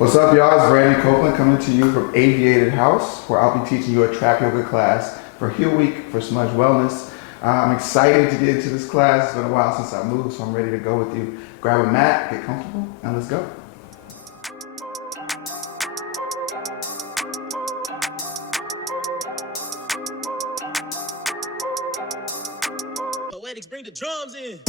What's up, y'all? It's Brandon Copeland coming to you from Aviated House, where I'll be teaching you a trap yoga class for Heel Week for Smudge Wellness. I'm excited to get into this class. It's been a while since I moved, so I'm ready to go with you. Grab a mat, get comfortable, and let's go. Poetics, bring the drums in.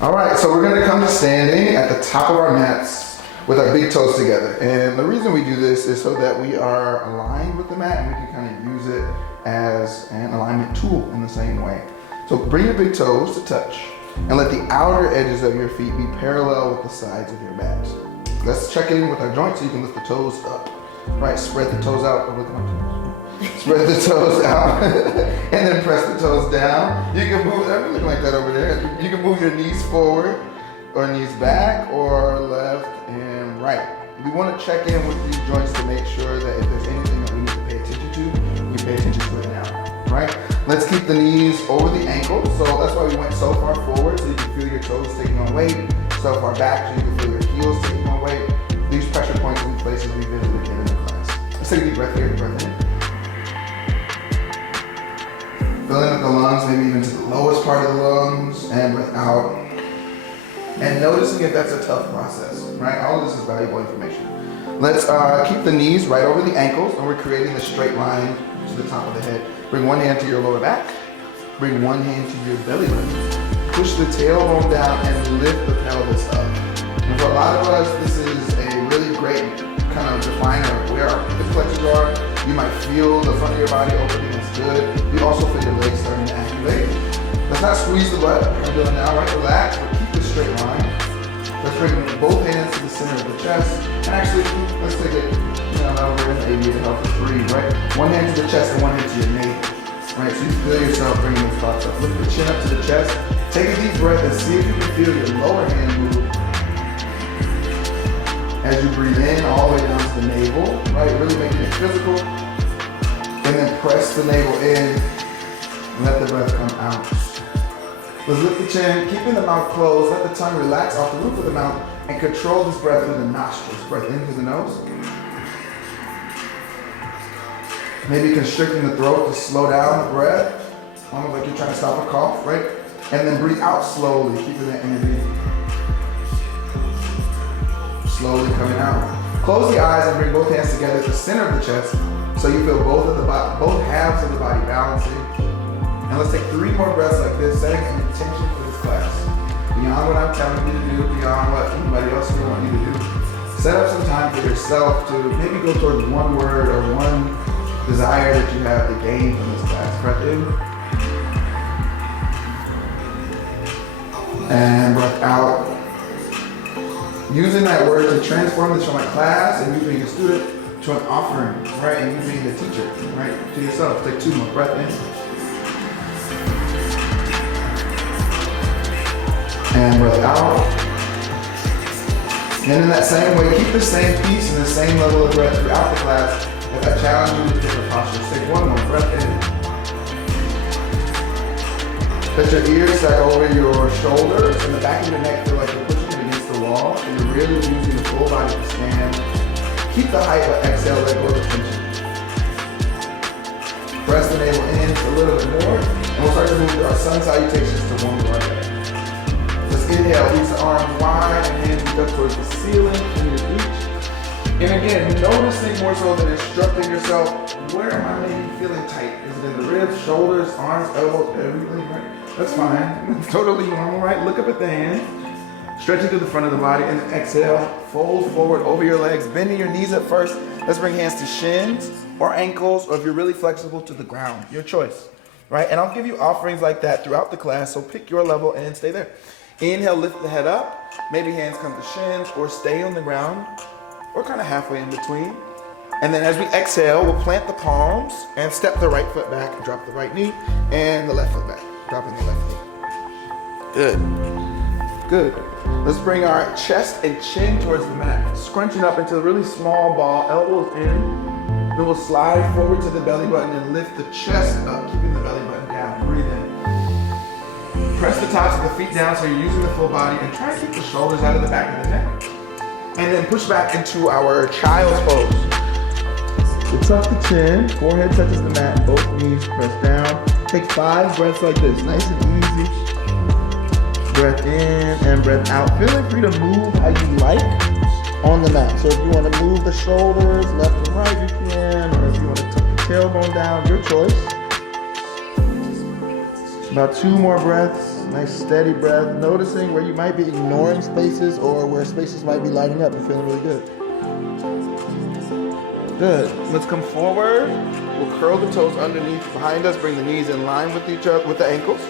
All right, so we're gonna come to standing at the top of our mats with our big toes together. And the reason we do this is so that we are aligned with the mat and we can kind of use it as an alignment tool in the same way. So bring your big toes to touch and let the outer edges of your feet be parallel with the sides of your mat. Let's check in with our joints so you can lift the toes up. Right, spread the toes out. Oh, look at my toes. Spread the toes out and then press the toes down. You can move, everything like that over there. You can move your knees forward or knees back or left and right. We want to check in with these joints to make sure that if there's anything that we need to pay attention to, we pay attention to it now, right? Let's keep the knees over the ankles. So that's why we went so far forward so you can feel your toes taking on weight, so far back so you can feel your heels taking on weight. These pressure points in places we visited in the class. Let's take a deep breath here, breath in. Filling up the lungs, maybe even to the lowest part of the lungs, and breath out. And noticing if that's a tough process, right? All of this is valuable information. Let's keep the knees right over the ankles, and we're creating a straight line to the top of the head. Bring one hand to your lower back. Bring one hand to your belly button. Push the tailbone down and lift the pelvis up. And for a lot of us, this is a really great kind of definer of where our hip flexors are. You might feel the front of your body opening, it's good. You also feel your legs starting to activate. Let's not squeeze the butt, like I'm doing now, right? Relax, but keep this straight line. Let's bring both hands to the center of the chest. And actually, let's take it, over in Aviated House for 3, right? One hand to the chest and one hand to your navel. Right, so you feel yourself bringing those thoughts up. Lift the chin up to the chest. Take a deep breath and see if you can feel your lower hand move as you breathe in all the way down to the navel, right? Really making it physical. And then press the navel in and let the breath come out. Let's lift the chin, keeping the mouth closed. Let the tongue relax off the roof of the mouth and control this breath through the nostrils. Breath in through the nose. Maybe constricting the throat to slow down the breath. Almost like you're trying to stop a cough, right? And then breathe out slowly, keeping that energy. Slowly coming out. Close the eyes and bring both hands together at the center of the chest so you feel both halves of the body balancing. And let's take 3 more breaths like this, setting an intention for this class. Beyond what I'm telling you to do, beyond what anybody else may want you to do. Set up some time for yourself to maybe go towards one word or one desire that you have to gain from this class. Breath in. And breath out. Using that word to transform this from a class and you being a student to an offering, right? And you being the teacher, right? To yourself. Take 2 more. Breath in. And breath out. And in that same way, keep the same peace and the same level of breath throughout the class as I challenge you with different postures. Take 1 more. Breath in. Let your ears stack over your shoulders and the back of your neck feel like you're pushing it against the wall. And you're really using the full body to stand. Keep the height, but exhale, let go of the tension. Press the navel in a little bit more, and we'll start to move to our sun salutations to warm the right leg. Let's inhale, reach the arms wide, and hands reach up towards the ceiling in your reach. And again, noticing more so than instructing yourself, where am I maybe feeling tight? Is it in the ribs, shoulders, arms, elbows, everything, right? That's fine. It's totally normal, right? Look up at the hand. Stretching through the front of the body and exhale. Fold forward over your legs, bending your knees at first. Let's bring hands to shins or ankles, or if you're really flexible, to the ground. Your choice, right? And I'll give you offerings like that throughout the class, so pick your level and stay there. Inhale, lift the head up. Maybe hands come to shins or stay on the ground or kind of halfway in between. And then as we exhale, we'll plant the palms and step the right foot back and drop the right knee and the left foot back, dropping the left knee. Good. Good. Let's bring our chest and chin towards the mat, scrunching up into a really small ball, elbows in, Then we'll slide forward to the belly button and lift the chest up, keeping the belly button down. Breathe in. Press the tops of the feet down so you're using the full body, and try to keep the shoulders out of the back of the neck. And then push back into our child's pose. So tuck the chin, forehead touches the mat, both knees press down. Take 5 breaths like this, nice and easy. Breath in and breath out. Feeling free to move how you like on the mat. So if you want to move the shoulders left and right, you can. Or if you want to tuck the tailbone down, your choice. About 2 more breaths. Nice steady breath. Noticing where you might be ignoring spaces or where spaces might be lighting up. You're feeling really good. Good. Let's come forward. We'll curl the toes underneath behind us. Bring the knees in line with each other, with the ankles.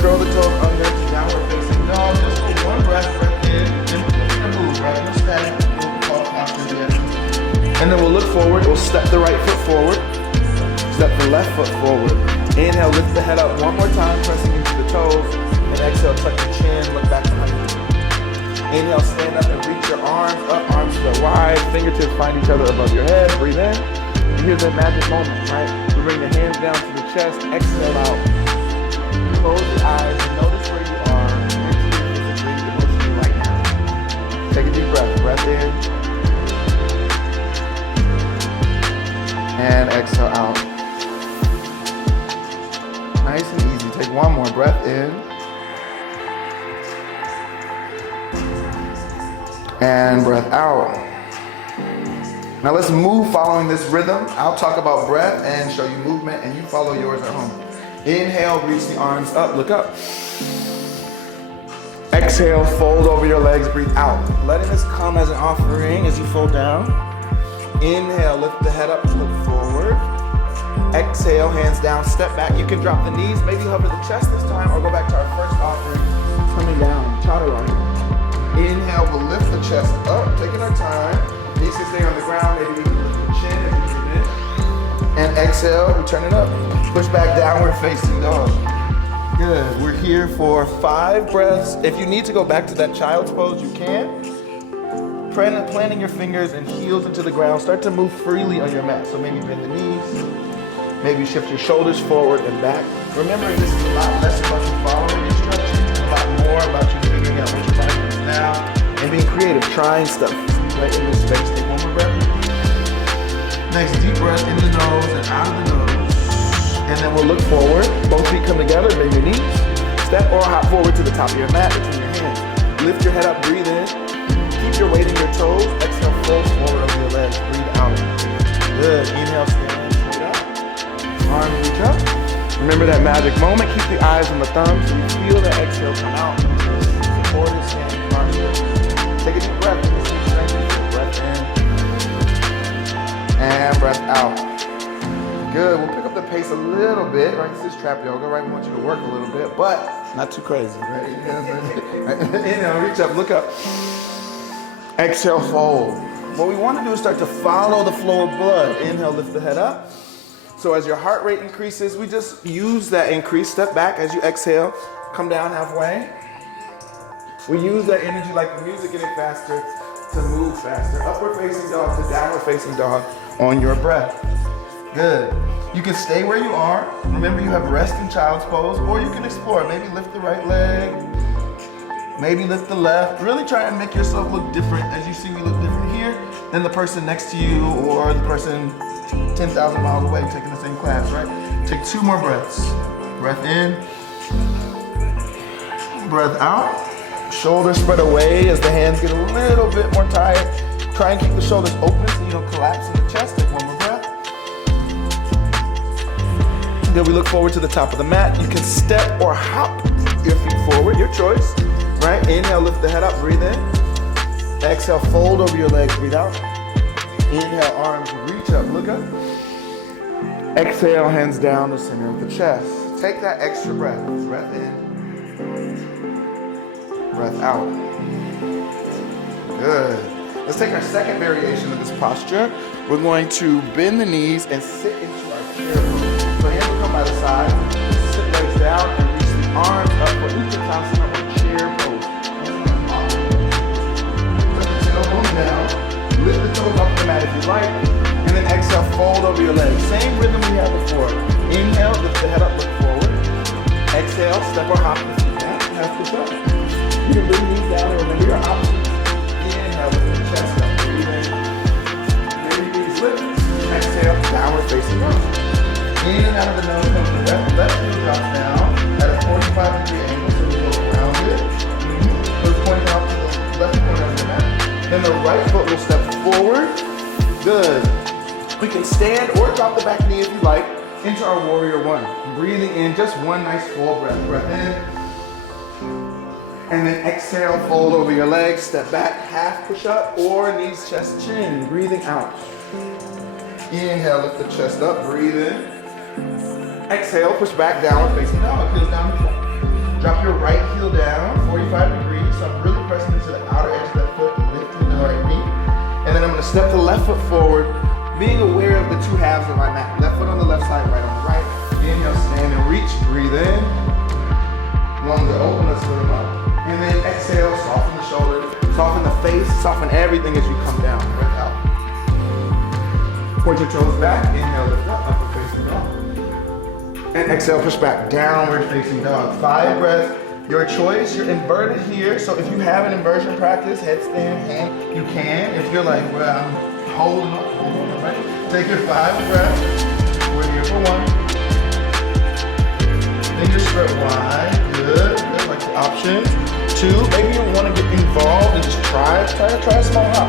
Curl the toes under to downward facing dog. Just for 1 breath, breath in. And move, right? No static. And then we'll look forward. We'll step the right foot forward. Step the left foot forward. Inhale, lift the head up 1 more time, pressing into the toes. And exhale, tuck the chin, look back behind you. Inhale, stand up and reach your arms up, arms go wide. Fingertips find each other above your head. Breathe in. And here's that magic moment, right? We bring the hands down to the chest, exhale out. Close the eyes and notice where you are mentally, physically, emotionally right now. Take a deep breath. Breath in. And exhale out. Nice and easy. Take 1 more breath in. And breath out. Now let's move following this rhythm. I'll talk about breath and show you movement, and you follow yours at home. Inhale, reach the arms up, look up. Exhale, fold over your legs, breathe out. Letting this come as an offering as you fold down. Inhale, lift the head up, look forward. Exhale, hands down, step back. You can drop the knees, maybe hover the chest this time, or go back to our first offering. Coming down, chaturanga. Inhale, we'll lift the chest up, taking our time. Knees can stay on the ground, maybe lift the chin if you need it. And exhale, return it up. Push back, downward facing dog. Good, we're here for 5 breaths. If you need to go back to that child's pose, you can. Planting your fingers and heels into the ground. Start to move freely on your mat. So maybe bend the knees. Maybe shift your shoulders forward and back. Remembering this is a lot less about you following instructions, a lot more about you figuring out what your body needs now and being creative, trying stuff right in this space. Take 1 more breath. Nice deep breath in the nose and out of the nose. And then we'll look forward. Both feet come together, bend your knees. Step or hop forward to the top of your mat between your hands. Lift your head up, breathe in. Keep your weight in your toes. Exhale, fold forward over your legs. Breathe out. Good. Inhale, stand straight up. Arms reach up. Remember that magic moment. Keep the eyes on the thumbs so you feel the exhale come out. Supported, standing, arms up. Take a deep breath. Breath in. And breath out. Good. We'll pick up the pace a little bit. Right? This is trap yoga, right? We want you to work a little bit, but not too crazy, right? Inhale, reach up, look up. Exhale, fold. What we want to do is start to follow the flow of blood. Inhale, lift the head up. So as your heart rate increases, we just use that increase. Step back as you exhale. Come down halfway. We use that energy like the music getting faster to move faster. Upward facing dog to downward facing dog on your breath. Good. You can stay where you are. Remember, you have rest in child's pose, or you can explore. Maybe lift the right leg. Maybe lift the left. Really try and make yourself look different. As you see, we look different here than the person next to you or the person 10,000 miles away taking the same class, right? Take 2 more breaths. Breath in. Breath out. Shoulders spread away as the hands get a little bit more tired. Try and keep the shoulders open so you don't collapse in the chest. Take 1 more breath. Then we look forward to the top of the mat. You can step or hop your feet forward, your choice. Right? Inhale, lift the head up, breathe in. Exhale, fold over your legs, breathe out. Inhale, arms reach up, look up. Exhale, hands down the center of the chest. Take that extra breath. Breath in. Breath out. Good. Let's take our second variation of this posture. We're going to bend the knees and sit into our chair pose. So hands will come by the side. Sit legs down and reach the arms up for Uttanasana or chair pose. Down. Lift the toes off the mat if you like. And And then exhale, fold over your legs. Same rhythm we had before. Inhale, lift the head up, look forward. Exhale, step or hop the feet down. Half push up. You can bring these down and remember your options. Inhale, lift the chest up. Breathe in. Maybe knees lift. Exhale, downward facing dog. In and out of the nose, comes the breath. Left heel drops down at a 45-degree angle, so we go around it. Foot pointing out to the left corner of the mat. Then the right foot will step forward. Good. We can stand or drop the back knee if you like into our warrior one. Breathing in, just one nice full breath. Breath in. And then exhale, fold over your legs, step back, half push up, or knees, chest, chin. Breathing out. Inhale, lift the chest up, breathe in. Exhale, push back, downward facing dog. Heels down the front. Drop your right heel down, 45 degrees. So I'm really pressing into the outer edge of that foot, lifting the right knee. And then I'm gonna step the left foot forward, being aware of the two halves of my mat. Left foot on the left side, right on the right. Inhale, stand and reach, breathe in. Lungs are open, let's lift them up. And then exhale, soften the shoulders, soften the face, soften everything as you come down. Breath out. Point your toes back, inhale, lift up, upward facing dog. And exhale, push back, downward facing dog. 5 breaths, your choice. You're inverted here, so if you have an inversion practice, headstand, hand, you can. If you're like, well, I'm holding on, right? Take your 5 breaths. We're here for 1. Then you spread wide, good, like the option. 2, maybe you want to get involved and just try a small hop.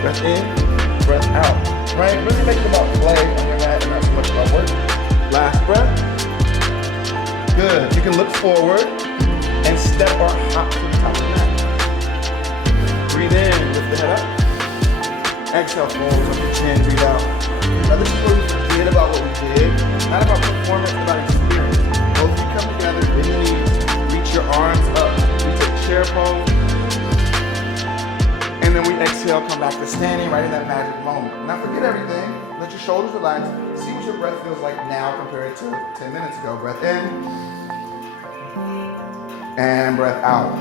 Breath in, breath out. Right? Really make it about play on your mat and not so much about work. Last breath. Good. You can look forward and step or hop to the top of the mat. Breathe in, lift the head up. Exhale, fold up your chin, breathe out. Now this is where we forget about what we did. Not about performance, but about experience. Both feet come together, bend the knees, reach your arms up. We take chair pose. And then we exhale, come back to standing right in that magic moment. Now forget everything. Let your shoulders relax. See what your breath feels like now compared to 10 minutes ago. Breath in. And breath out.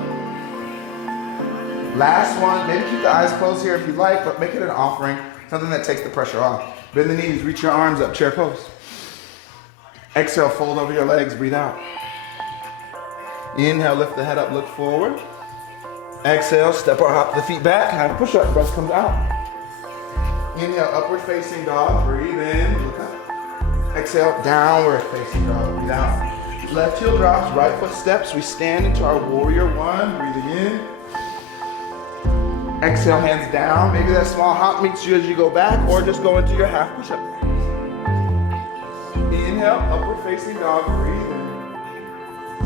Last one. Maybe keep the eyes closed here if you like, but make it an offering. Something that takes the pressure off. Bend the knees, reach your arms up, chair pose. Exhale, fold over your legs, breathe out. Inhale, lift the head up, look forward. Exhale, step or hop the feet back, half push up, breath comes out. Inhale, upward facing dog, breathe in, look up. Exhale, downward facing dog, breathe out. Left heel drops, right foot steps, we stand into our warrior one, breathing in. Exhale, hands down, maybe that small hop meets you as you go back, or just go into your half push up. Inhale, upward facing dog, breathe in.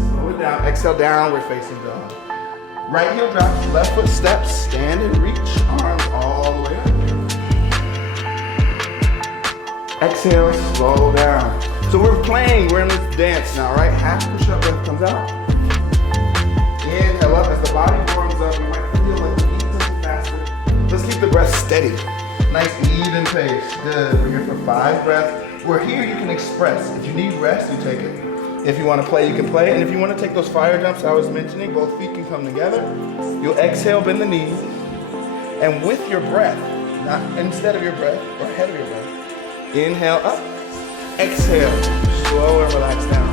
Slow it down, exhale, downward facing dog. Right heel drops, left foot steps, stand and reach, arms all the way up. Exhale, slow down. So we're playing, we're in this dance now, right? Half push up, breath comes out. Inhale up, as the body warms up, you might feel like the beat is faster. Let's keep the breath steady. Nice even pace, good. We're here for 5 breaths. We're here, you can express. If you need rest, you take it. If you want to play, you can play. And if you want to take those fire jumps I was mentioning, both feet can come together. You'll exhale, bend the knees. And with your breath, not instead of your breath, or ahead of your breath, inhale up, exhale, slow and relax down.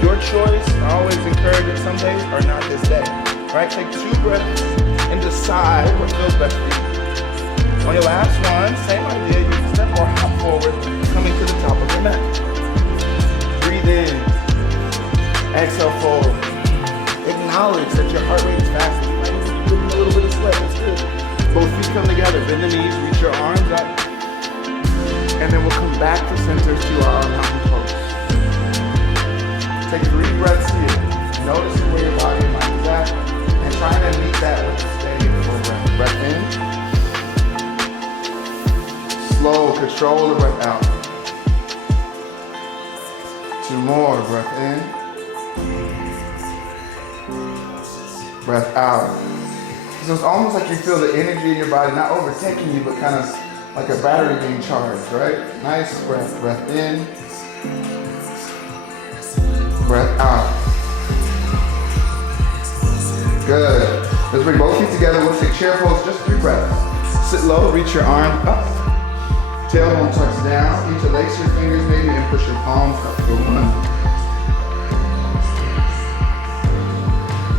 Your choice. I always encourage it. Some days are not this day. Right? Take 2 breaths and decide what feels best for you. On your last one, same idea. You can step or hop forward, coming to the top of your mat. Breathe in. Exhale, fold. Acknowledge that your heart rate is fast. You might even be getting a little bit of sweat. It's good. Both feet come together. Bend the knees, reach your arms up. And then we'll come back to center to our mountain pose. Take 3 breaths here. Noticing where your body and mind is at. And trying to meet that with a steady and full breath. Breath in. Slow, control the breath out. 2 more. Breath in. Breath out. So it's almost like you feel the energy in your body not overtaking you, but kind of like a battery being charged, right? Nice breath. Breath in. Breath out. Good. Let's bring both feet together. We'll take chair pose, just 3 breaths. Sit low, reach your arm up. Tailbone tucks down. Interlace your fingers maybe and push your palms up for 1,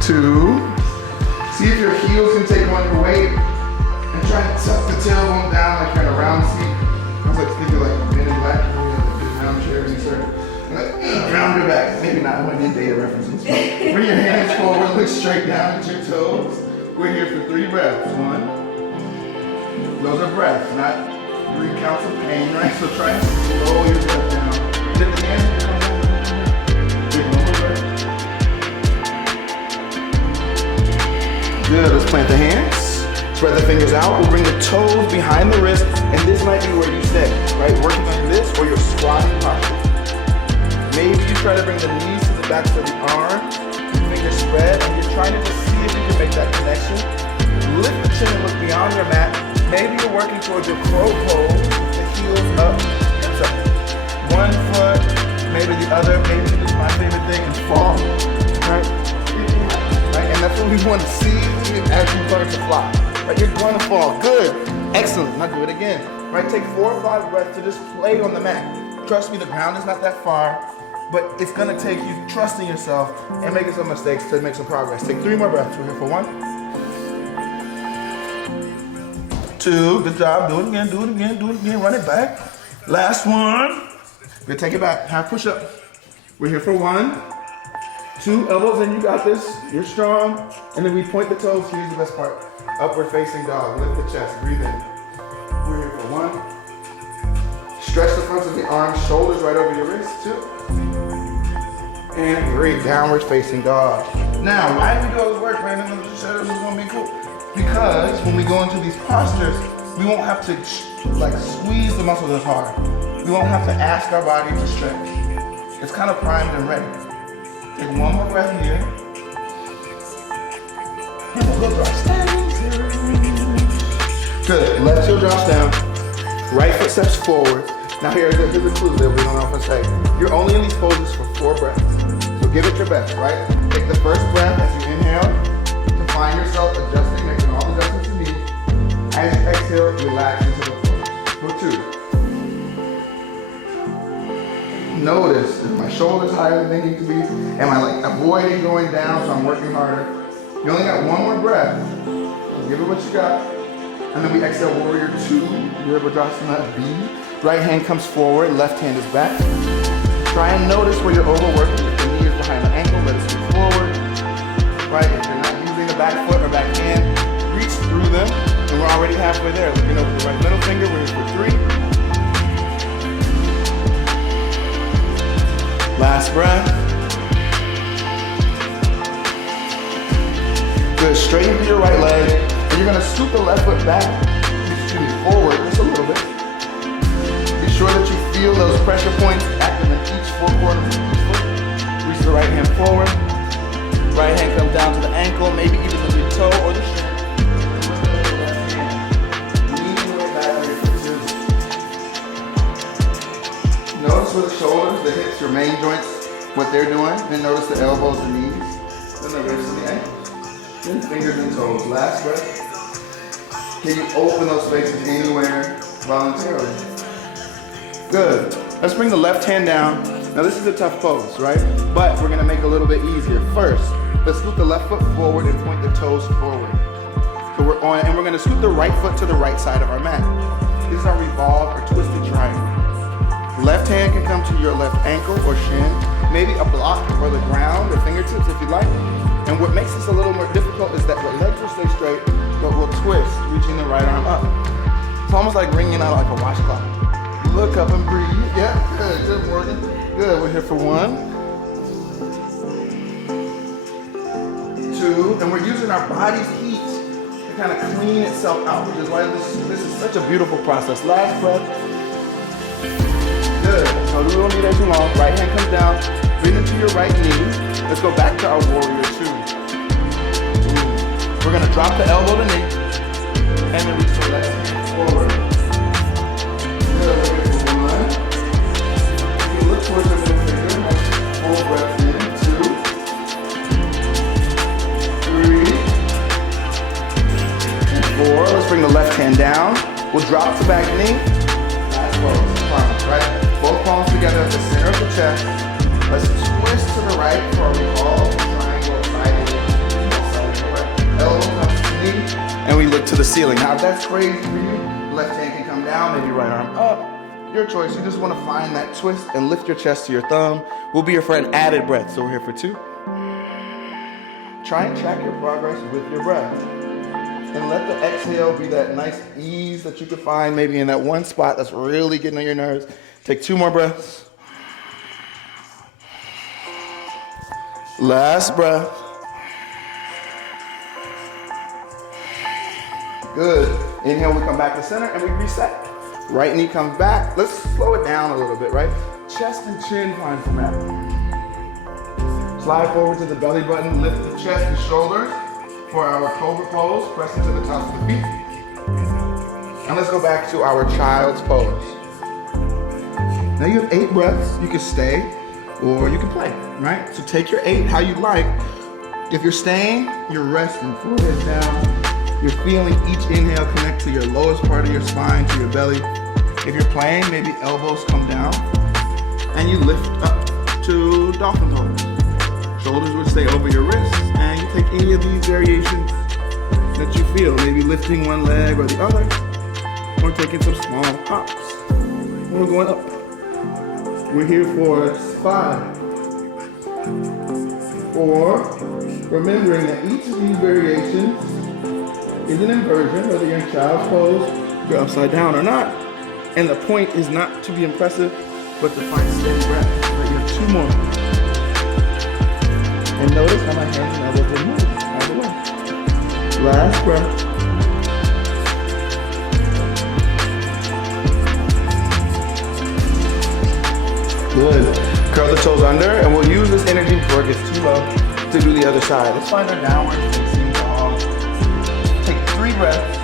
2. See if your heels can take on your weight. And try to tuck the tailbone down like you're in a round seat. I was like thinking like Men in Black, you know, like this round chair and you start like, round your back. Maybe not, I want to get data references. Bring your hands forward, look straight down at your toes. We're here for 3 breaths. 1. Those are breaths, not 3 counts of pain, right? So try and slow your breath down. Did the hands come down? Take 1 more breath. Good, let's plant the hands. Spread the fingers out. We'll bring the toes behind the wrist, and this might be where you stay, right? Working on this or your squatting posture. Maybe you try to bring the knees to the backs of the arms, fingers spread, and you're trying to just see if you can make that connection. Lift the chin and look beyond your mat. Maybe you're working towards your crow pose, with the heels up, hips up. 1 foot, maybe the other, maybe you do my favorite thing and fall, right? And that's what we want to see as you learn to fly. Right, you're going to fall. Good. Excellent. Now do it again. Right, take 4 or 5 breaths to just play on the mat. Trust me, the ground is not that far, but it's going to take you trusting yourself and making some mistakes to make some progress. Take 3 more breaths. We're here for 1, 2. Good job. Do it again. Do it again. Do it again. Run it back. Last one. Good. Take it back. Half push up. We're here for 1, 2 elbows in. You got this. You're strong. And then we point the toes. Here's the best part. Upward facing dog. Lift the chest. Breathe in. We're here for 1. Stretch the fronts of the arms. Shoulders right over your wrists. 2. And 3. Downward facing dog. Now, why do we do all this work, Brandon? I'm just saying this is going to be cool. Because when we go into these postures, we won't have to like squeeze the muscles as hard. We won't have to ask our body to stretch. It's kind of primed and ready. Take 1 more breath here. And we'll go to our standing. Good. Left heel drops down. Right foot steps forward. Now here's a clue that we don't often say. You're only in these poses for 4 breaths. So give it your best, right? Take the first breath as you inhale to find yourself adjusting, making all the adjustments you need. As you exhale, relax into the floor. For 2. Notice, is my shoulders higher than they need to be? Am I like avoiding going down so I'm working harder? You only got 1 more breath. Give it what you got. And then we exhale, warrior 2, Virabhadrasana B. Right hand comes forward, left hand is back. Try and notice where you're overworking. If the knee is behind the ankle, let it scoot forward. Right, if you're not using the back foot or back hand, reach through them. And we're already halfway there. Looking over the right middle finger, we're here for 3. Last breath. Good, straighten through your right leg. And you're gonna scoop the left foot back, forward just a little bit. Be sure that you feel those pressure points active in each 4 corners of each foot. Reach the right hand forward. Right hand comes down to the ankle, maybe even the big toe or the shin. Leaning way back here for 2. Notice where the shoulders, the hips, your main joints, what they're doing. Then notice the elbows and knees. Then the wrists and the ankles. Then fingers and toes. Last breath. Can you open those spaces anywhere voluntarily? Good. Let's bring the left hand down. Now this is a tough pose, right? But we're gonna make it a little bit easier. First, let's scoot the left foot forward and point the toes forward. So we're on, and we're gonna scoot the right foot to the right side of our mat. This is our revolve or twisted triangle. Left hand can come to your left ankle or shin, maybe a block or the ground or fingertips if you like. And what makes this a little more difficult is that the legs will stay straight, but we'll twist, reaching the right arm up. It's almost like wringing out like a washcloth. Look up and breathe. Yeah, good, good, Morgan. Good, we're here for 1, 2, and we're using our body's heat to kind of clean itself out, which is why this is such a beautiful process. Last breath. Good, so we don't need that too long. Right hand comes down, bring it to your right knee. Let's go back to our warrior 2. We're gonna drop the elbow to knee, and then reach the left hand forward. Good, we're here for 1. You look towards the middle finger, nice 4 breaths in, 2, 3, and 4. Let's bring the left hand down. We'll drop the back knee. Last ceiling. Now, if that's crazy for you, left hand can come down, maybe right arm up. Your choice. You just want to find that twist and lift your chest to your thumb. We'll be here for an added breath. So we're here for 2. Try and track your progress with your breath. And let the exhale be that nice ease that you can find maybe in that one spot that's really getting on your nerves. Take 2 more breaths. Last breath. Good. Inhale, we come back to center and we reset. Right knee comes back. Let's slow it down a little bit, right? Chest and chin find some mat. Slide forward to the belly button, lift the chest and shoulders for our cobra pose, press into the tops of the feet. And let's go back to our child's pose. Now you have 8 breaths. You can stay or you can play, right? So take your 8 how you like. If you're staying, you're resting, forehead down. You're feeling each inhale connect to your lowest part of your spine, to your belly. If you're playing, maybe elbows come down and you lift up to dolphin pose. Shoulders would stay over your wrists, and you take any of these variations that you feel. Maybe lifting one leg or the other, or taking some small hops. We're going up. We're here for 5, 4, remembering that each of these variations is an inversion, whether you're in child's pose, you're upside down or not. And the point is not to be impressive, but to find steady breath. Right, you have 2 more. And notice how my hands and elbows will move all the way. Last breath. Good. Curl the toes under, and we'll use this energy before it gets too low to do the other side. Let's find our downward facing dog. Take 3 breaths,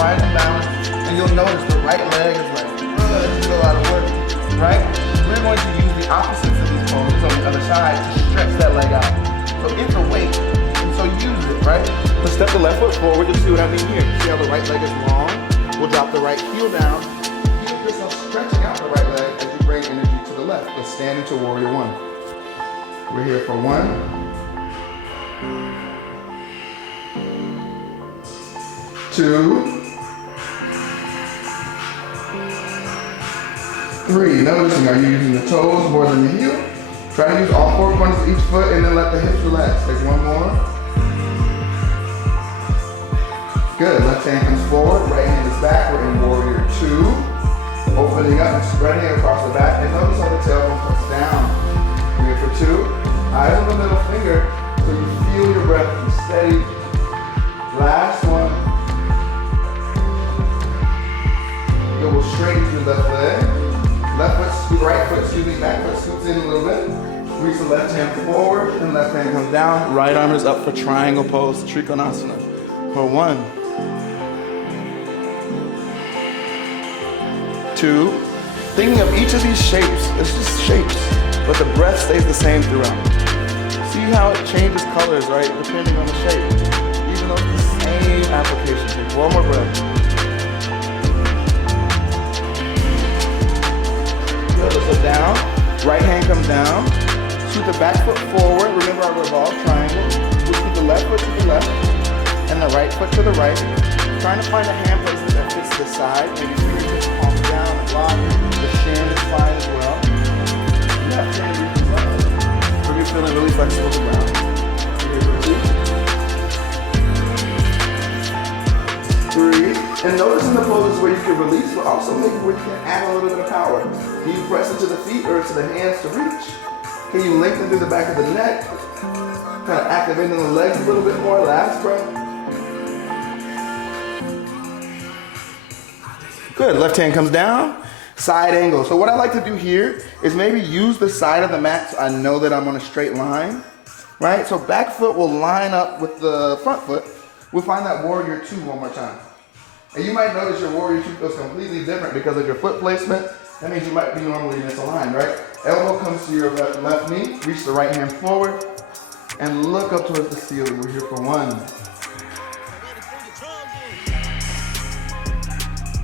find the balance, and you'll notice the right leg is like, this is a lot of work, right? We're going to use the opposites of these poses on the other side to stretch that leg out. So it's a weight, and so use it, right? Let's step the left foot forward, just see what I mean here. See how the right leg is long? We'll drop the right heel down. Feel yourself stretching out the right leg as you bring energy to the left. Let's stand into warrior 1. We're here for 1, 2, 3. Noticing, are you using the toes more than the heel? Try to use all 4 corners of each foot and then let the hips relax. Take 1 more. Good. Left hand comes forward, right hand is back. We're in warrior 2. Opening up and spreading across the back. And notice how the tailbone comes down. We're here for 2. Eyes on the middle finger so you feel your breath be steady. Last one. Go, we'll straighten your left leg. Left foot, scoot, right foot, excuse me, back foot scoots in a little bit. Reach the left hand forward and left hand comes down. Right arm is up for triangle pose, Trikonasana. For 1, 2. Thinking of each of these shapes, it's just shapes, but the breath stays the same throughout. See how it changes colors, right, depending on the shape. Even though it's the same application. Take 1 more breath. So down, right hand comes down, scoot the back foot forward, remember our revolved triangle, we'll scoot the left foot to the left, and the right foot to the right, trying to find a hand placement that fits the side, maybe fingertips palms down and lock, the shin is fine as well. Left hand reaches up, so you're feeling really flexible to the ground. 3. And notice in the poses where you can release, but also maybe where you can add a little bit of power. Can you press into the feet or into the hands to reach? Can you lengthen through the back of the neck? Kind of activating the legs a little bit more. Last breath. Good. Left hand comes down. Side angle. So what I like to do here is maybe use the side of the mat so I know that I'm on a straight line. Right? So back foot will line up with the front foot. We'll find that warrior 2 one more time. And you might notice your warrior 2 feels completely different because of your foot placement. That means you might be normally misaligned, right? Elbow comes to your left knee, reach the right hand forward, and look up towards the ceiling. We're here for 1,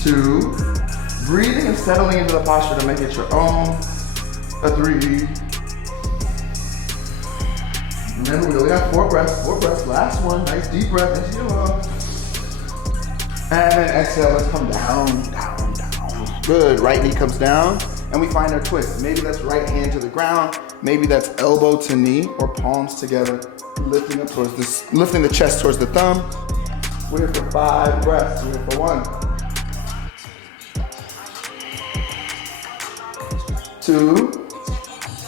2, breathing and settling into the posture to make it your own. A 3. Remember, we only got 4 breaths, 4 breaths. Last one, nice deep breath into your lungs. And then exhale, let's come down, down, down. Good, right knee comes down, and we find our twist. Maybe that's right hand to the ground, maybe that's elbow to knee, or palms together, lifting up towards this, lifting the chest towards the thumb. We're here for 5 breaths, we're here for 1, 2,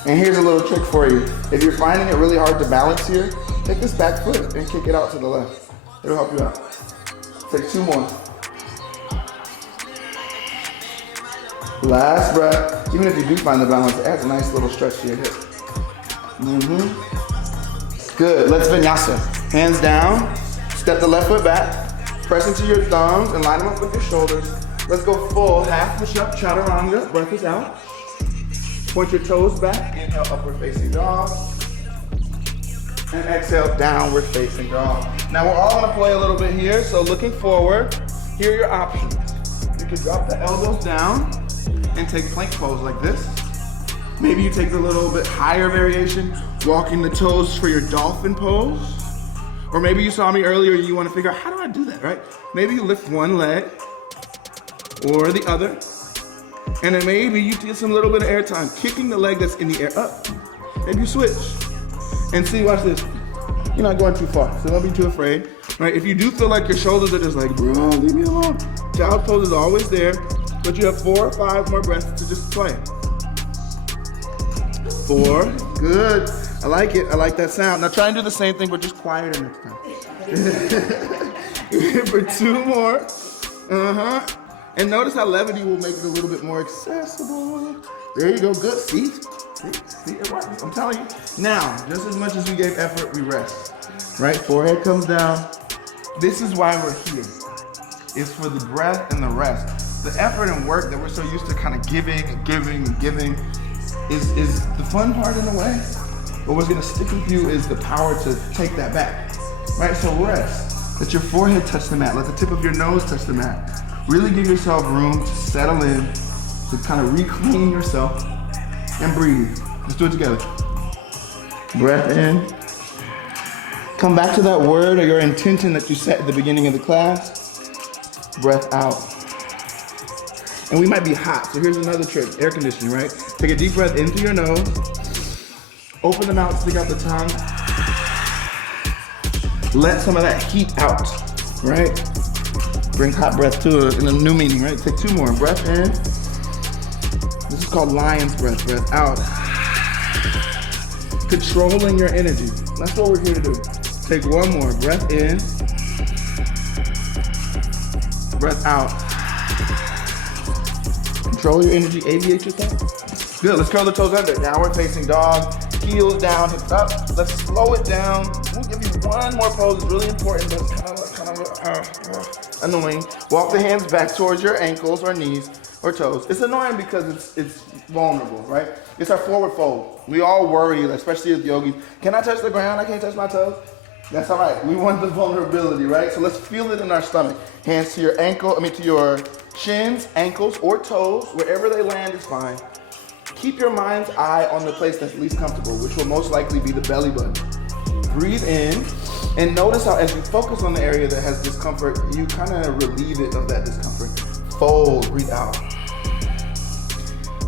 and here's a little trick for you. If you're finding it really hard to balance here, take this back foot and kick it out to the left. It'll help you out. Take 2 more. Last breath. Even if you do find the balance, it adds a nice little stretch to your hip. Good, let's vinyasa. Hands down, step the left foot back, press into your thumbs and line them up with your shoulders. Let's go full half push-up, chaturanga, breath is out. Point your toes back, inhale, upward facing dog. And exhale, downward facing dog. Now we're all gonna play a little bit here, so looking forward, here are your options. You can drop the elbows down and take plank pose like this. Maybe you take the little bit higher variation, walking the toes for your dolphin pose. Or maybe you saw me earlier and you wanna figure out, how do I do that, right? Maybe you lift one leg or the other, and then maybe you get some little bit of air time, kicking the leg that's in the air up. Maybe you switch. And see, watch this. You're not going too far, so don't be too afraid. Right? If you do feel like your shoulders are just like, bro, leave me alone. Child pose is always there, but you have 4 or 5 more breaths to just play. 4, good. I like it, I like that sound. Now try and do the same thing, but just quieter next time. For 2 more. And notice how levity will make it a little bit more accessible. There you go, good, see, it works, I'm telling you. Now, just as much as we gave effort, we rest, right? Forehead comes down. This is why we're here. It's for the breath and the rest. The effort and work that we're so used to kind of giving is the fun part in a way. But what's gonna stick with you is the power to take that back, right? So rest, let your forehead touch the mat, let the tip of your nose touch the mat. Really give yourself room to settle in, to kind of reclaim yourself, and breathe. Let's do it together. Breath in. Come back to that word or your intention that you set at the beginning of the class. Breath out. And we might be hot, so here's another trick, air conditioning, right? Take a deep breath in through your nose, open the mouth, stick out the tongue. Let some of that heat out, right? Bring hot breath to it in a new meaning, right? Take 2 more, breath in. This is called lion's breath, breath out. Controlling your energy. That's what we're here to do. Take 1 more, breath in. Breath out. Control your energy, aviate your thoughts. Good, let's curl the toes under. Downward facing dog, heels down, hips up. Let's slow it down. We'll give you 1 more pose, it's really important, but it's kind of annoying. Walk the hands back towards your ankles or knees or toes. It's annoying because it's vulnerable, right? It's our forward fold. We all worry, especially as yogis. Can I touch the ground? I can't touch my toes. That's all right. We want the vulnerability, right? So let's feel it in our stomach. Hands to your to your shins, ankles, or toes. Wherever they land is fine. Keep your mind's eye on the place that's least comfortable, which will most likely be the belly button. Breathe in, and notice how as you focus on the area that has discomfort, you kind of relieve it of that discomfort. Fold, breathe out.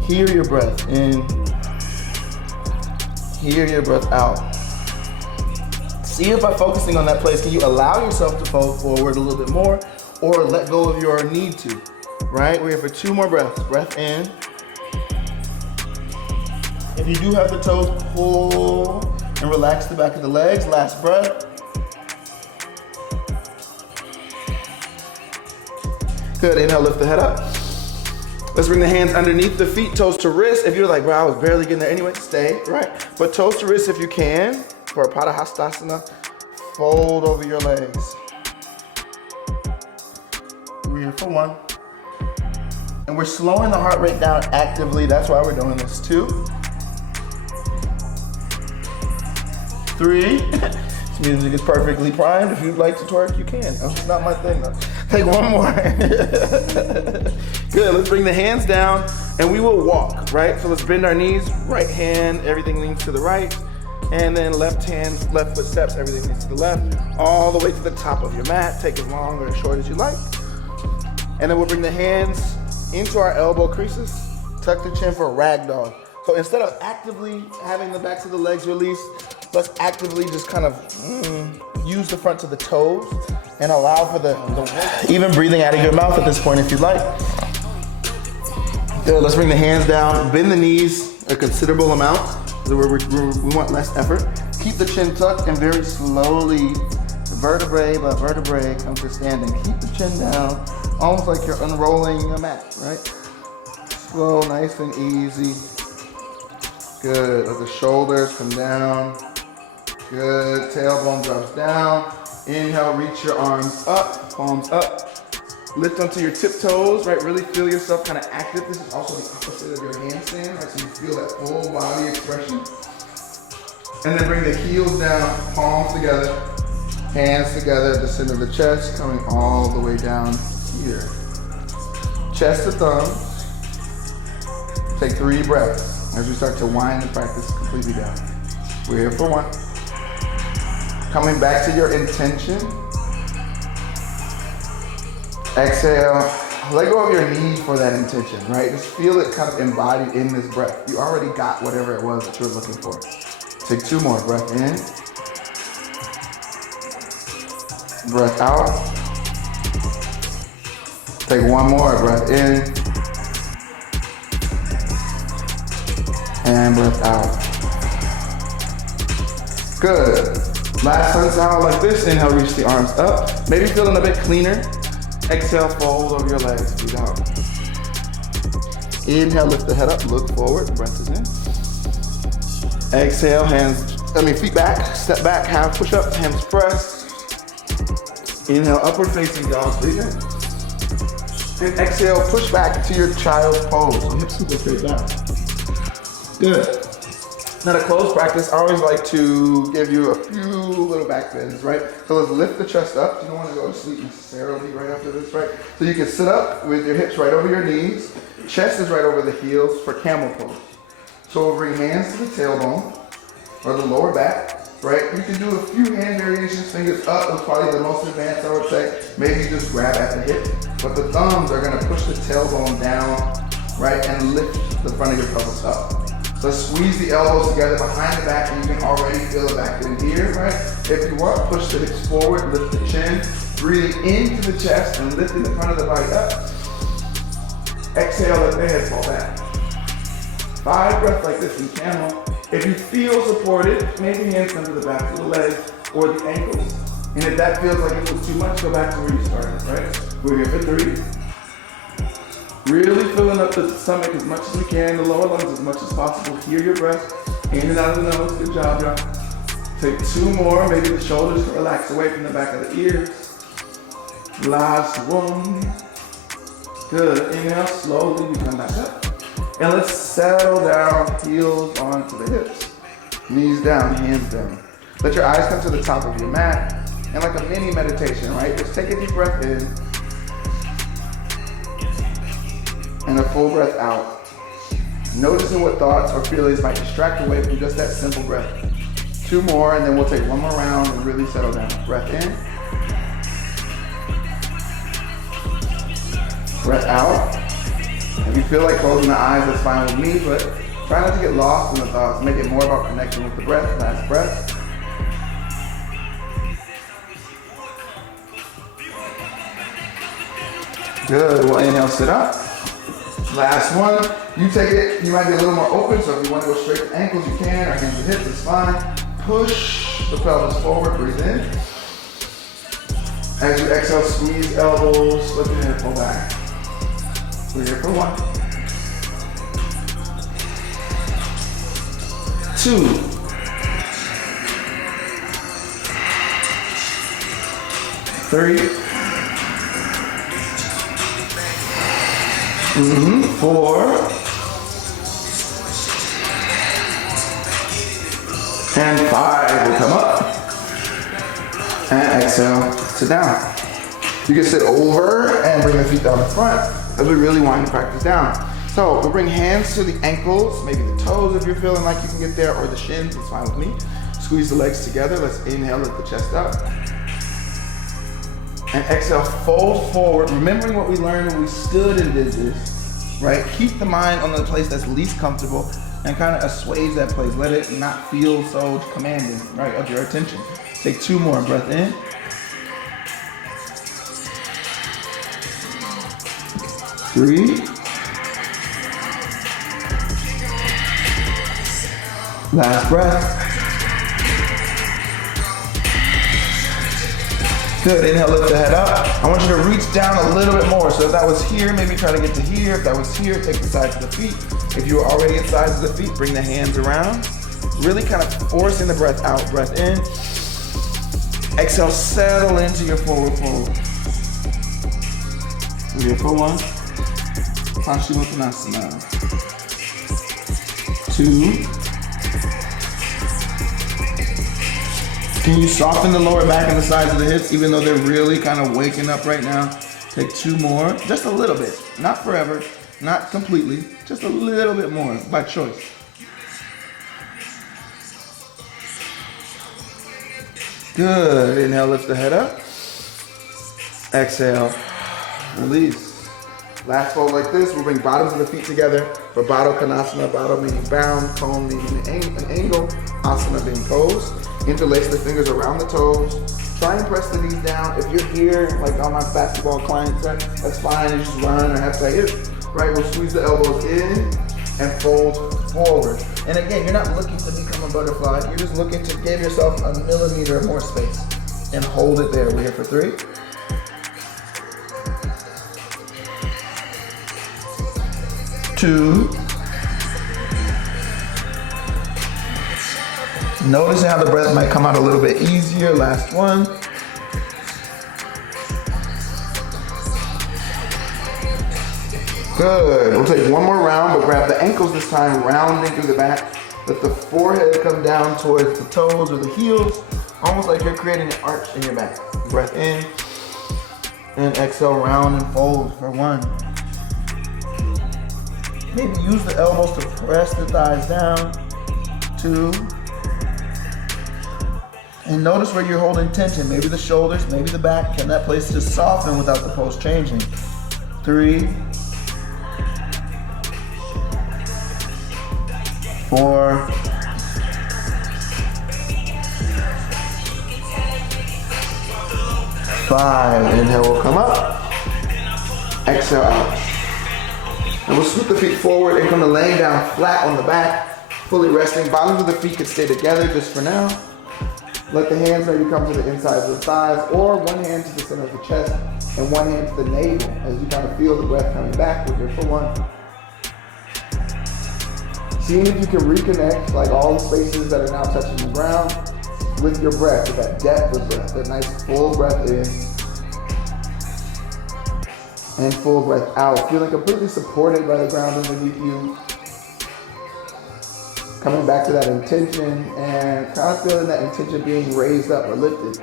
Hear your breath in. Hear your breath out. See if by focusing on that place, can you allow yourself to fold forward a little bit more or let go of your need to, right? We're here for 2 more breaths. Breath in. If you do have the toes, pull and relax the back of the legs. Last breath. Good, inhale, lift the head up. Let's bring the hands underneath the feet, toes to wrist. If you're like, bro, I was barely getting there anyway, stay, right? But toes to wrist if you can. For a Padahastasana, fold over your legs. We're here for 1. And we're slowing the heart rate down actively. That's why we're doing this. 2. 3. This music is perfectly primed. If you'd like to twerk, you can. It's not my thing though. Take 1 more. Good, let's bring the hands down and we will walk, right? So let's bend our knees, right hand, everything leans to the right. And then left hand, left foot steps, everything leans to the left. All the way to the top of your mat. Take as long or as short as you like. And then we'll bring the hands into our elbow creases, tuck the chin for a ragdoll. So instead of actively having the backs of the legs release, let's actively just kind of use the fronts of the toes and allow for the even breathing out of your mouth at this point if you'd like. Good, let's bring the hands down, bend the knees a considerable amount, so we want less effort. Keep the chin tucked and very slowly, vertebrae by vertebrae, come to standing. Keep the chin down, almost like you're unrolling a mat, right? Slow, nice and easy. Good, let the shoulders come down. Good, tailbone drops down. Inhale, reach your arms up, palms up. Lift onto your tiptoes, right? Really feel yourself kind of active. This is also the opposite of your handstand, right? So you feel that full body expression. And then bring the heels down, palms together, hands together at the center of the chest, coming all the way down here. Chest to thumbs. Take 3 breaths as we start to wind the practice completely down. We're here for 1. Coming back to your intention. Exhale, let go of your need for that intention, right? Just feel it kind of embodied in this breath. You already got whatever it was that you were looking for. Take 2 more, breath in. Breath out. Take 1 more, breath in. And breath out. Good. Last sun sound like this. Inhale, reach the arms up. Maybe feeling a bit cleaner. Exhale, fold over your legs, breathe out. Inhale, lift the head up, look forward, breath is in. Exhale, feet back, step back, half push up, hands press. Inhale, upward facing dog, breathe in. And exhale, push back to your child's pose, so hips can go straight down. Good. Now to close practice, I always like to give you a few little back bends, right? So let's lift the chest up. You don't want to go to sleep necessarily right after this, right? So you can sit up with your hips right over your knees. Chest is right over the heels for camel pose. So we'll bring hands to the tailbone or the lower back, right? You can do a few hand variations, fingers up is probably the most advanced, I would say. Maybe you just grab at the hip, but the thumbs are gonna push the tailbone down, right? And lift the front of your pelvis up. So squeeze the elbows together behind the back, and you can already feel it back in here, right? If you want, push the hips forward, lift the chin, breathing into the chest and lifting the front of the body up. Exhale, let the head fall back. 5 breaths like this in camel. If you feel supported, maybe hands under the back of the legs or the ankles. And if that feels like it was too much, go back to where you started, right? We're here for 3. Really filling up the stomach as much as we can, the lower lungs as much as possible. Hear your breath, in and out of the nose. Good job, y'all. Take 2 more. Maybe the shoulders can relax away from the back of the ears. Last 1. Good. Inhale, slowly we come back up. And let's settle down, heels onto the hips. Knees down, hands down. Let your eyes come to the top of your mat. And like a mini meditation, right? Just take a deep breath in. And a full breath out. Noticing what thoughts or feelings might distract away from just that simple breath. 2 more, and then we'll take 1 more round and really settle down. Breath in. Breath out. If you feel like closing the eyes, that's fine with me, but try not to get lost in the thoughts. Make it more about connecting with the breath. Last breath. Good, we'll inhale, sit up. Last one, you take it, you might be a little more open, so if you want to go straight to ankles, you can, or hands to hips, it's fine. Push the pelvis forward, breathe in. As you exhale, squeeze elbows, slip your head, pull back. We're here for 1. 2. 3. 4. And 5. We'll come up. And exhale, sit down. You can sit over and bring the feet down in front as we really wind the practice down. So we'll bring hands to the ankles, maybe the toes if you're feeling like you can get there, or the shins, it's fine with me. Squeeze the legs together. Let's inhale, lift the chest up. And exhale, fold forward, remembering what we learned when we stood and did this, right? Keep the mind on the place that's least comfortable and kind of assuage that place. Let it not feel so commanding, right, of your attention. Take 2 more, breath in. Three. Last breath. Good, inhale, lift the head up. I want you to reach down a little bit more. So if that was here, maybe try to get to here. If that was here, take the sides of the feet. If you were already at sides of the feet, bring the hands around. Really kind of forcing the breath out. Breath in. Exhale, settle into your forward fold. We're here for 1. Paschimottanasana. 2. Can you soften the lower back and the sides of the hips even though they're really kind of waking up right now? Take 2 more, just a little bit. Not forever, not completely, just a little bit more by choice. Good, inhale, lift the head up. Exhale, release. Last fold like this, we'll bring bottoms of the feet together for Baddha Konasana, Baddha meaning bound, cone meaning an angle, asana being posed. Interlace the fingers around the toes. Try and press the knees down. If you're here, like on my basketball client set, that's fine. You just run or have to hit. Right, we'll squeeze the elbows in and fold forward. And again, you're not looking to become a butterfly. You're just looking to give yourself a millimeter more space and hold it there. We're here for 3. 2. Noticing how the breath might come out a little bit easier. Last 1. Good. We'll take 1 more round, but grab the ankles this time, rounding through the back. Let the forehead come down towards the toes or the heels, almost like you're creating an arch in your back. Breath in, and exhale, round and fold for 1. Maybe use the elbows to press the thighs down. 2. And notice where you're holding tension. Maybe the shoulders, maybe the back. Can that place just soften without the pose changing? 3. 4. 5. Inhale, we'll come up. Exhale out. And we'll scoot the feet forward and come to laying down flat on the back, fully resting. Bottoms of the feet can stay together just for now. Let the hands maybe come to the insides of the thighs, or 1 hand to the center of the chest and 1 hand to the navel as you kind of feel the breath coming back. We're here for 1. Seeing if you can reconnect like all the spaces that are now touching the ground with your breath, with that depth of breath, that nice full breath in and full breath out. Feeling completely supported by the ground underneath you. Coming back to that intention and kind of feeling that intention being raised up or lifted.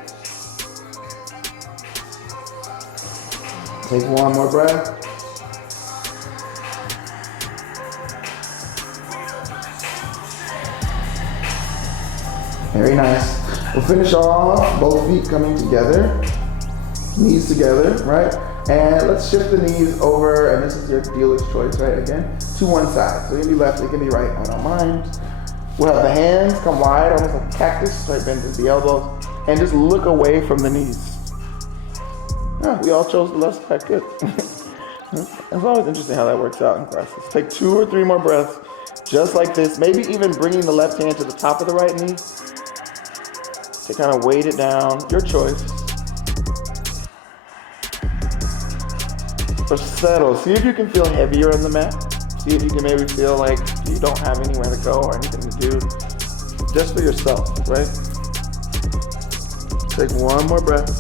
Take 1 more breath. Very nice. We'll finish off, both feet coming together, knees together, right? And let's shift the knees over, and this is your dealer's choice, right? Again, to one side. So it can be left, it can be right, I don't mind. We'll have the hands come wide, almost like a cactus, right? Bend at the elbows, and just look away from the knees. Yeah, we all chose the left side, good. It's always interesting how that works out in classes. Take 2 or 3 more breaths, just like this. Maybe even bringing the left hand to the top of the right knee to kind of weight it down, your choice. But settle, see if you can feel heavier on the mat. See if you can maybe feel like you don't have anywhere to go or anything to do. Just for yourself, right? Take 1 more breath.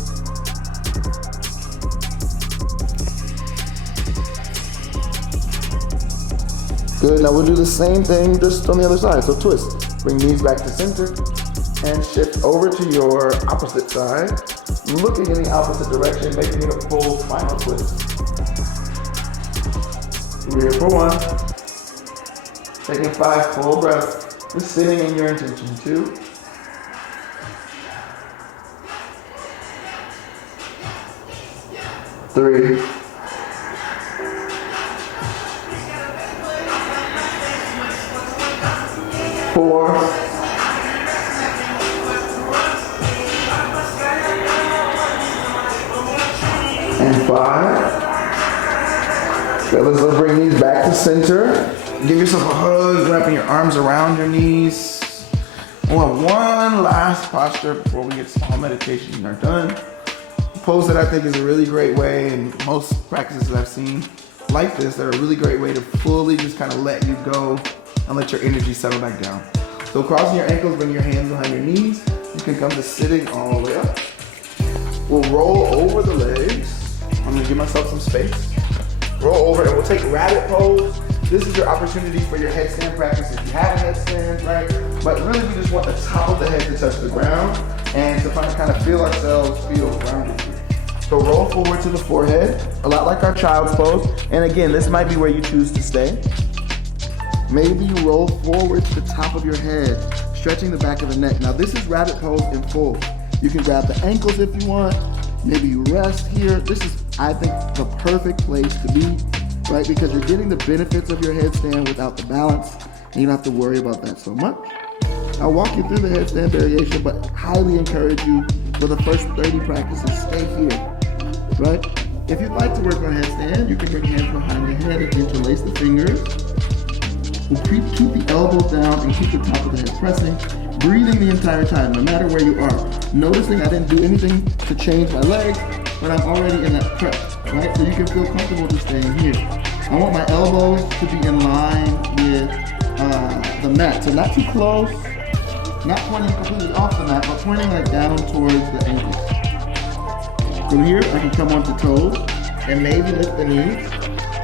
Good, now we'll do the same thing just on the other side. So twist, bring knees back to center and shift over to your opposite side. Looking in the opposite direction, making it a full spinal twist. We're here for 1. Taking 5 full breaths. Just sitting in your intention. 2. 3. 3, 4, and 5. Good, let's bring these back to center. Give yourself a hug, wrapping your arms around your knees. We'll have one last posture before we get small meditation and are done. A pose that I think is a really great way, and most practices I've seen like this, they're a really great way to fully just kind of let you go and let your energy settle back down. So crossing your ankles, bring your hands behind your knees. You can come to sitting all the way up. We'll roll over the legs. I'm gonna give myself some space. Roll over and we'll take rabbit pose. This is your opportunity for your headstand practice if you have a headstand, right? But really we just want the top of the head to touch the ground and to kind of feel ourselves feel grounded here. So roll forward to the forehead, a lot like our child's pose. And again, this might be where you choose to stay. Maybe you roll forward to the top of your head, stretching the back of the neck. Now this is rabbit pose in full. You can grab the ankles if you want. Maybe you rest here. This is, I think, the perfect place to be, right? Because you're getting the benefits of your headstand without the balance, and you don't have to worry about that so much. I'll walk you through the headstand variation, but highly encourage you for the first 30 practices, stay here, right? If you'd like to work on headstand, you can bring hands behind your head and interlace the fingers. We'll keep the elbows down and keep the top of the head pressing, breathing the entire time, no matter where you are. Noticing I didn't do anything to change my legs, but I'm already in that press, right? So you can feel comfortable just staying here. I want my elbows to be in line with the mat. So not too close, not pointing completely off the mat, but pointing like down towards the ankles. From here, I can come onto toes and maybe lift the knees.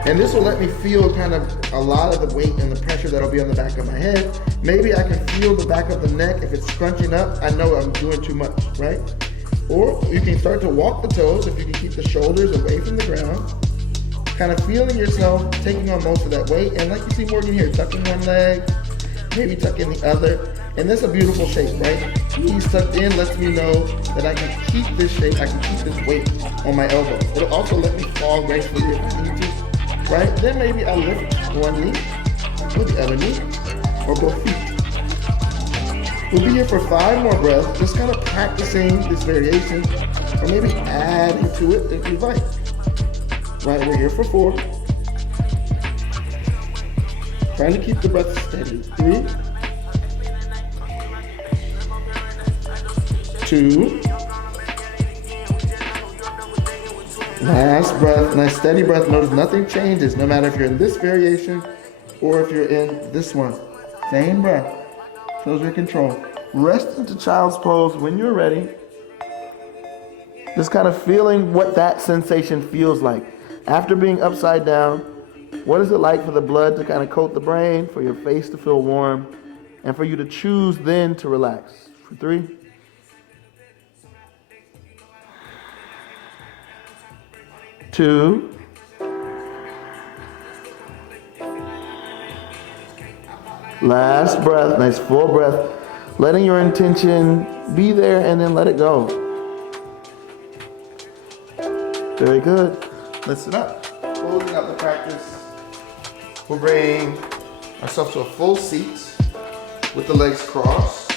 And this will let me feel kind of a lot of the weight and the pressure that'll be on the back of my head. Maybe I can feel the back of the neck. If it's scrunching up, I know I'm doing too much, right? Or you can start to walk the toes if you can keep the shoulders away from the ground. Kind of feeling yourself taking on most of that weight. And like you see Morgan here, tucking one leg, maybe tucking the other. And that's a beautiful shape, right? Knees tucked in lets me know that I can keep this shape, I can keep this weight on my elbow. It'll also let me fall gracefully if I need to. Right? Then maybe I'll lift one knee or the other knee or both feet. We'll be here for 5 more breaths, just kind of practicing this variation or maybe adding to it if you'd like. Right, we're here for 4. Trying to keep the breath steady. 3, 2, last breath, nice steady breath. Notice nothing changes, no matter if you're in this variation or if you're in this one. Same breath, shows your control. Rest into child's pose when you're ready. Just kind of feeling what that sensation feels like. After being upside down, what is it like for the blood to kind of coat the brain, for your face to feel warm, and for you to choose then to relax? For 3, 2, last breath, nice full breath, letting your intention be there and then let it go. Very good. Let's sit up. Closing up the practice, we'll bring ourselves to a full seat with the legs crossed.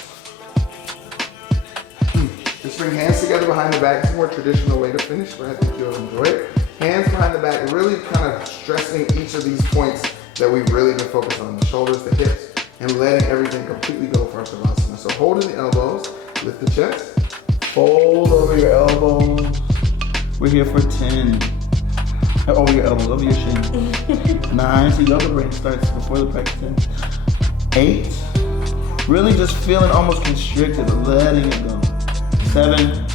Just bring hands together behind the back. It's a more traditional way to finish, but I think you'll enjoy it. Hands behind the back, really kind of stressing each of these points that we've really been focused on, the shoulders, the hips, and letting everything completely go for our Savasana. So holding the elbows, lift the chest, fold over your elbows. We're here for 10. Over your elbows, over your shin. 9, so yoga brain starts before the practice ends. 8, really just feeling almost constricted, letting it go. 7,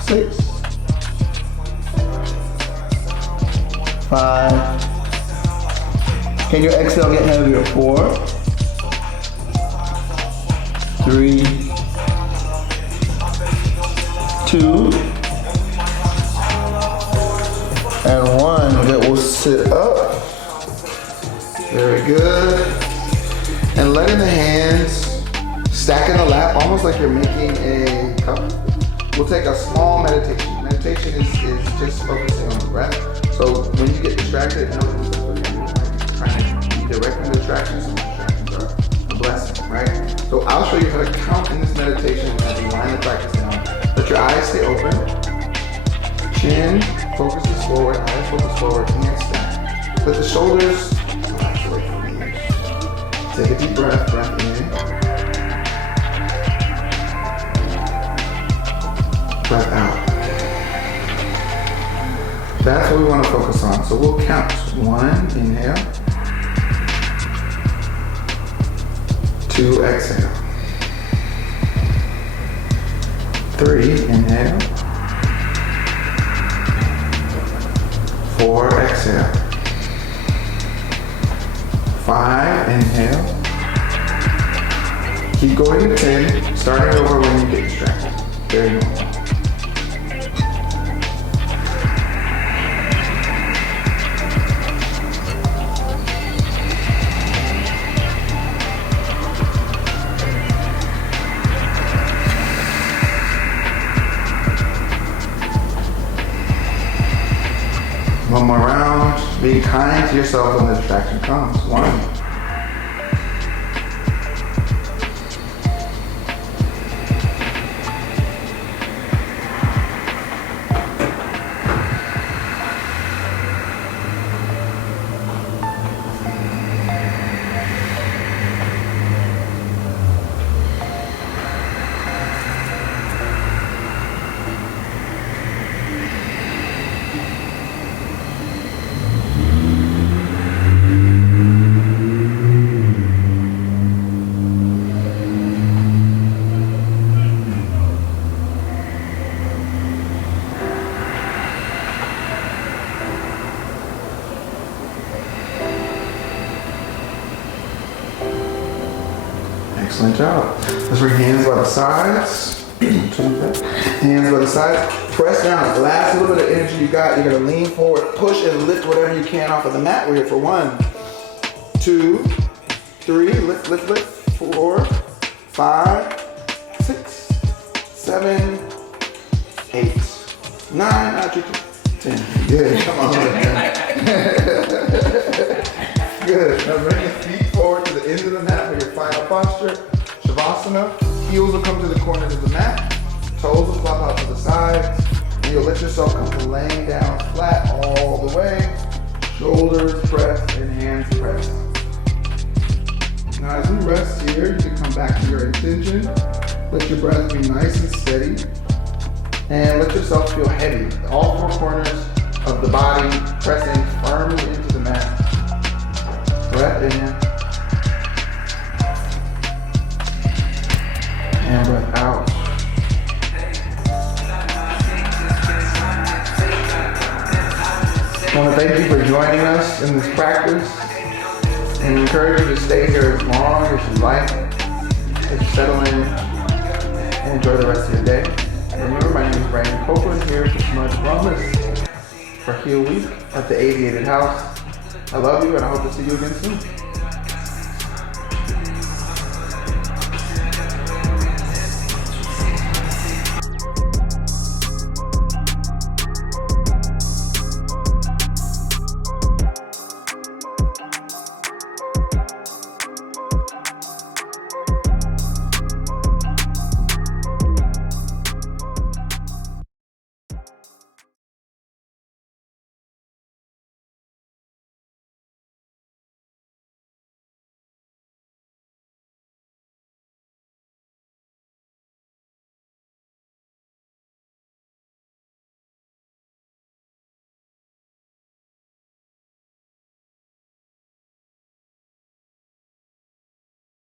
6, 5. Can your exhale get heavier? 4, 3, 2, and 1. That will sit up. Very good. And letting the hands stack in the lap, almost like you're making a cup. we'll take a small meditation. Meditation is just focusing on the breath. So when you get distracted, notice that's what you're doing. You're trying to be direct from the distractions, and distractions are a blessing, right? So I'll show you how to count in this meditation as we wind the practice down. Let your eyes stay open. Chin focuses forward, eyes focus forward, hands stack. Let the shoulders relax away from the ears. Take a deep breath in. Breath out. That's what we want to focus on. So we'll count. 1, inhale. 2, exhale. 3, inhale. 4, exhale. 5, inhale. Keep going to 10, starting over when you get distracted. Very normal. One more round. Be kind to yourself when the distraction comes. 1. Excellent job. Let's bring hands by the sides. Hands by the sides. Press down. Last little bit of energy you got. You're going to lean forward, push and lift whatever you can off of the mat. We're here for 1, 2, 3. Lift, lift, lift. 4, 5, 6, 7, 8, 9, 10. Good. Come on. Good. Now bring your feet forward to the end of the mat for your final posture. Savasana. Heels will come to the corners of the mat. Toes will flop out to the sides. And you'll let yourself come to laying down flat all the way. Shoulders press and hands press. Now as we rest here, you can come back to your intention. Let your breath be nice and steady. And let yourself feel heavy. All 4 corners of the body pressing firmly into the mat. Breath in. And breath out. I want to thank you for joining us in this practice and encourage you to stay here as long as you like, as you settle in and enjoy the rest of your day. Remember, my name is Brandon Copeland here for Smudge Wellness for Heal Week at the Aviated House. I love you and I hope to see you again soon.